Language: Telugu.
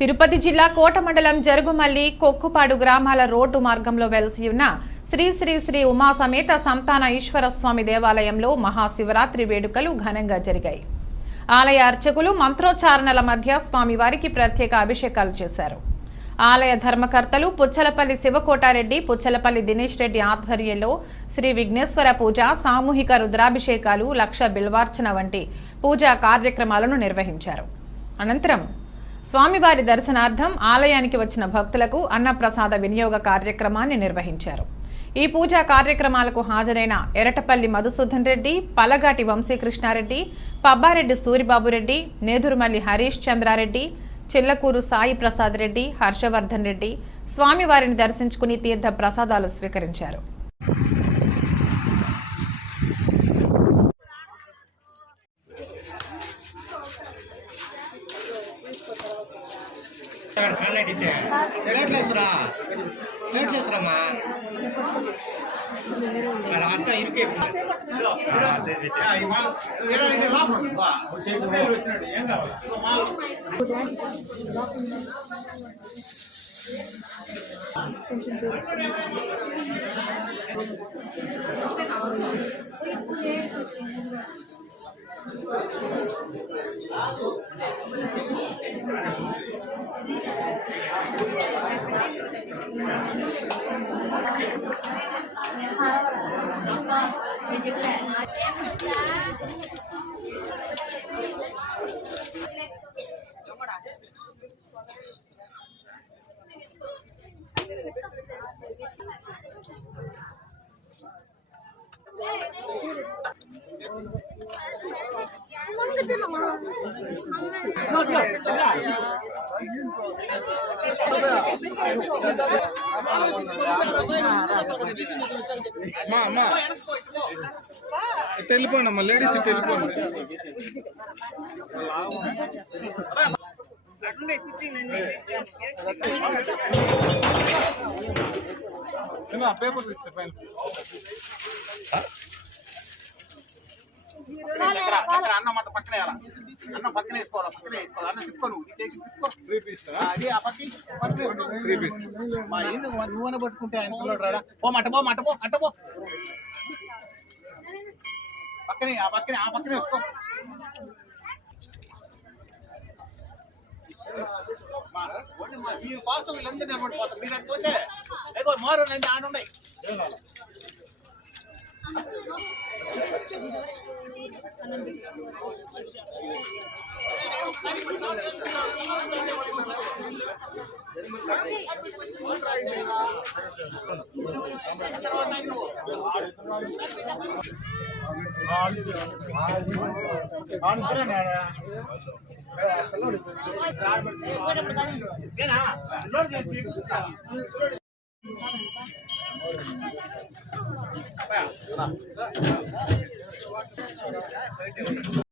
తిరుపతి జిల్లా కోట మండలం జరుగుమల్లి కొక్కుపాడు గ్రామాల రోడ్డు మార్గంలో వెలిసి ఉన్న శ్రీ శ్రీ శ్రీ ఉమా సమేత సంతాన ఈశ్వర స్వామి దేవాలయంలో మహాశివరాత్రి వేడుకలు ఘనంగా జరిగాయి. ఆలయ అర్చకులు మంత్రోచ్చారణల మధ్య స్వామివారికి ప్రత్యేక అభిషేకాలు చేశారు. ఆలయ ధర్మకర్తలు పుచ్చలపల్లి శివకోటారెడ్డి, పుచ్చలపల్లి దినేష్ రెడ్డి ఆధ్వర్యంలో శ్రీ విఘ్నేశ్వర పూజ, సామూహిక రుద్రాభిషేకాలు, లక్ష బిల్వార్చన వంటి పూజా కార్యక్రమాలను నిర్వహించారు. అనంతరం స్వామివారి దర్శనార్థం ఆలయానికి వచ్చిన భక్తులకు అన్నప్రసాద వినియోగ కార్యక్రమాన్ని నిర్వహించారు. ఈ పూజా కార్యక్రమాలకు హాజరైన ఎరటపల్లి మధుసూదన్ రెడ్డి, పలగాటి వంశీకృష్ణారెడ్డి, పబ్బారెడ్డి సూరిబాబురెడ్డి, నేదురుమల్లి హరీష్ చంద్రారెడ్డి, చిల్లకూరు సాయి ప్రసాద్ రెడ్డి, హర్షవర్ధన్ రెడ్డి స్వామివారిని దర్శించుకుని తీర్థ ప్రసాదాలు స్వీకరించారు. వెళ్ళిపోండి లేడీస్ వెళ్ళిపోండి. పేపర్ తీసుకో అన్నం అంత పక్కనే అన్నం పక్కనే వేసుకోవాలి, పక్కనే వేసుకోవాలి. అన్నం తిప్పుకో, నువ్వు తిప్పుకో. అది ఆ పక్కకి ఎందుకు నువ్వనే పట్టుకుంటే ఆయన పిల్లడు రాడా? అట్టపో పక్కనే ఆ పక్కనే వేసుకో. మీరు కోసం వీళ్ళందరూ నిలబడిపోతారు. మీరు అటుపోతే ఎక్కువ మోరు ఆడున్నాయి.